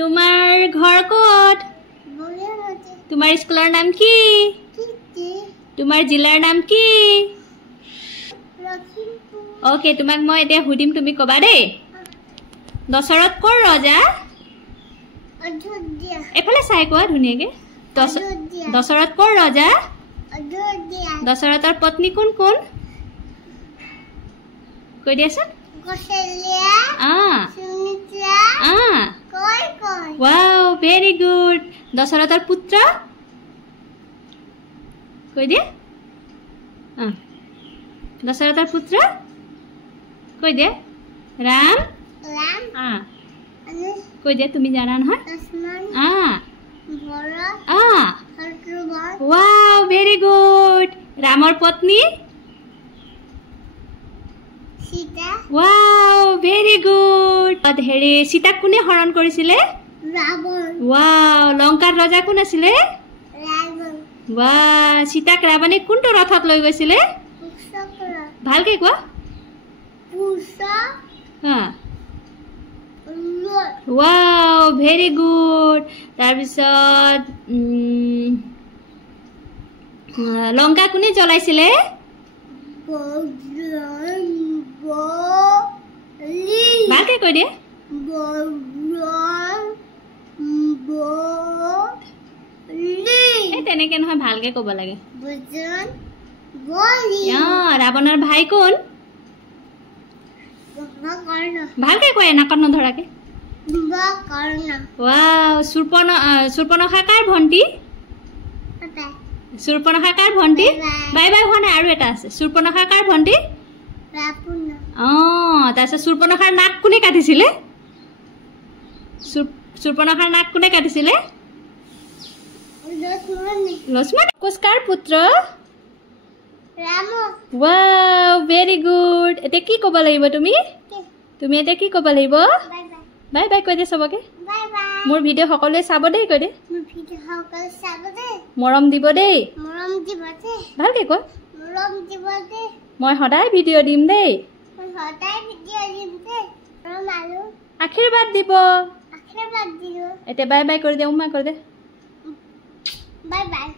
তোমাৰ ঘৰ ক'ত তোমাৰ স্কুলৰ নাম কি তোমাৰ জিলাৰ নাম কি ওকে তোমাক মই এতিয়া হুদিম তুমি কবা দেই দশৰথ কৰ ৰজা এফালে চাই কোৱা ধুনিয়াকে দশৰথ কৰ ৰজা দশৰথৰ পত্নী কোন কোন কৈ দিয়াচোন Wow, very good. দশৰথৰ পুত্ৰ কৈ দিয়া দশৰথৰ পুত্ৰ কৈ দিয়া ৰাম কৈ দিয়া তুমি জানা নহয় Wow, very good. ৰামৰ পত্নী Wow, very good. হেৰি সীতাক কোনে হৰণ কৰিছিলে Wow, লংকাৰ ৰজা কোন আছিলে Wow, সীতাক ৰাৱণে কোনটো ৰথত লৈ গৈছিলে ভালকৈ কোৱা Wow, very good. তাৰপিছত লংকা কোনে জ্বলাইছিলে ভালকৈ কৈ দিয়া তেনেকে নহয় ভালকৈ ক'ব লাগে ৰাৱণৰ ভাই কোন ভালকৈ কয় নাকত নধৰাকে শূৰ্পণখা কাৰ ভণ্টি শূৰ্পণখা কাৰ ভণ্টি বাই বাই হোৱা নাই আৰু এটা আছে শূৰ্পণখা কাৰ ভণ্টি তাৰপিছত শূৰ্পণখাৰ নাক কোনে কাটিছিলে শূৰ্পণখাৰ নাক কোনে কাটিছিলে লক্ষ্মণ কোচ কাৰ পুত্ৰ Wow, very good. এতিয়া কি ক'ব লাগিব তুমি এতিয়া কি ক'ব লাগিব বাই বাই কৈ দে সবকে মোৰ ভিডিঅ' সকলোৱে চাব দেই কৈ দে মৰম দিব দেই ভালকৈ কোৱা মই সদায় ভিডিঅ' দিম দেই আশীৰ্বাদ দিব এতিয়া বাই বাই কৰি দে উমা কৰি দে বাই বাই